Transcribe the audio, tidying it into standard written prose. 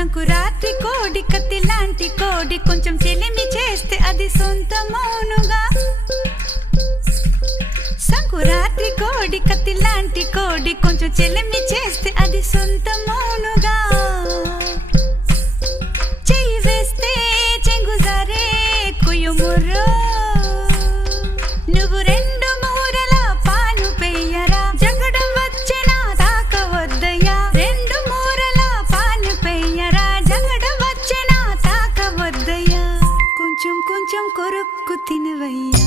సంకురాత్రి కోడి కత్తి లాంటి కోడి కొంచెం చెలిమి చేస్తే అది సొంతమౌనుగా సంకురాత్రి కోడి కత్తి లాంటి కోడి కొంచెం చెలిమి చేస్తే అది సొంతమౌనుగా చెయ్యి వేస్తే చెంగుజారే కుయుముర్రో నువ్వు రెండు మూరల పాను పెయ్యరా జగడం వచ్చేనా తాకవద్దయ్యా రెండు మూరల పాను పెయ్యరా జగడం వచ్చేనా తాకవద్దయ్యా కొంచెం కొంచెం కొరుక్కు తినవయ్యా